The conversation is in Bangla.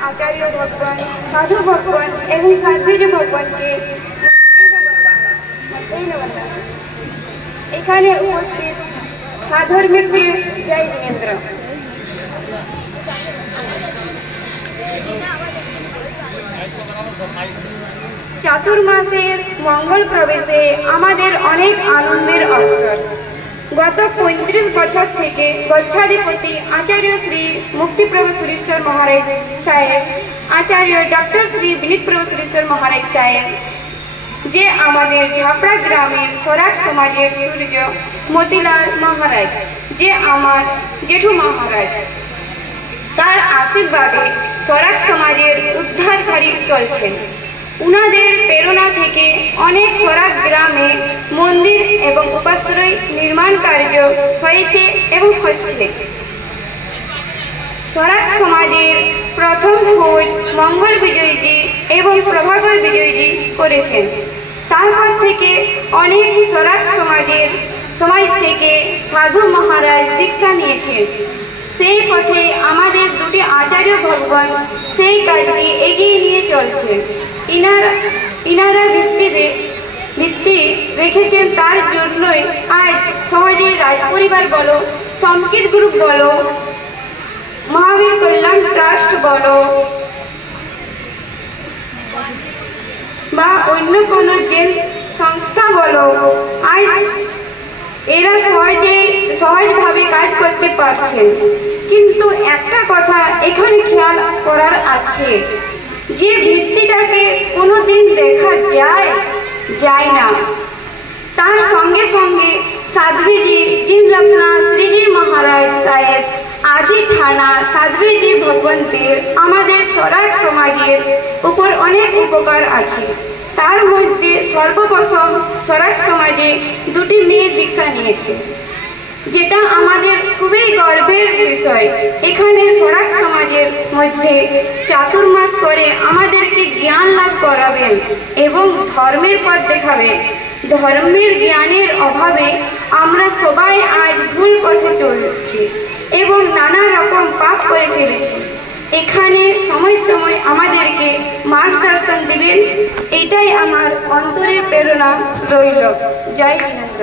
आचार्य भगवान साधु भगवान एवं साध्वीजी भगवान के एखाने उपस्थित साधर्मिक के जय जिनेन्द्र। चातुर्मासेर मंगल प्रवेशे आमादेर अनेक आनंदेर अवसर। गत 35 बछर थेके गच्छाधिपति आचार्य श्री मुक्तिप्रभु सुरेश्वर महाराज साहेब, आचार्य डॉक्टर श्री विनीत प्रभु सुरेश्वर महाराज साहेब जे आमादेर झापड़ा ग्रामेर स्वराज समाजेर सूर्य मतिलाल महाराज जे आमार जेठू महाराज तार आशीर्वादे स्वराज समाजेर उद्धारकारी चलछेन। उनादेर प्रेरणा थेके अनेक स्वराज ग्रामे मंदिर एवं उपाश्रय निर्माण कार्य हयेछे एवं हच्छे। स्वराज समाजेर प्रथम खोज मंगल विजयजी एवं प्रभाकर विजयजी करेछेन। तारपर थेके अनेक स्वराज समाज थेके साधु महाराज दीक्षा नियेछेन। सेई पथे आमादेर दुटी आचार्य भगवान सेई काजके एगिये निये चलछेन। इनारा ভিত্তি রেখেছেন। তার জন্যই আজ সমাজে রাজপরিবার বলো, সংকেত গ্রুপ বলো, মহাবীর কল্যাণ ট্রাস্ট বলো বা অন্য কোনো যে সংস্থা বলো, আজ এরা সহজভাবে কাজ করতে পারছেন। কিন্তু একটা কথা এখানে খেয়াল করার আছে, যে ভিত্তিটাকে কোনোদিন দেখা যায় না, তার সঙ্গে সঙ্গে সাধ্বীজি জিনরত্না শ্রীজি মহারাজ সাহেব আদি থানা সাধ্বীজি ভগবন্তের আমাদের স্বরাজ সমাজের উপর অনেক উপকার আছে। তার মধ্যে সর্বপ্রথম স্বরাজ সমাজে দুটি মেয়ে দীক্ষা নিয়েছে, যেটা আমাদের খুবই গর্বের বিষয়। এখানে স্বরাজ সমাজের মধ্যে চাতুর্মাস করে আমাদেরকে জ্ঞান লাভ করাবেন এবং ধর্মের পথ দেখাবেন। ধর্মের জ্ঞানের অভাবে আমরা সবাই আজ ভুল পথে চলছি এবং নানা রকম পাপ করে ফেলেছি। এখানে সময় সময় আমাদেরকে মার্গদর্শন দিবেন, এটাই আমার অন্তরের প্রেরণা রইল। জয় জিনেন্দ্র।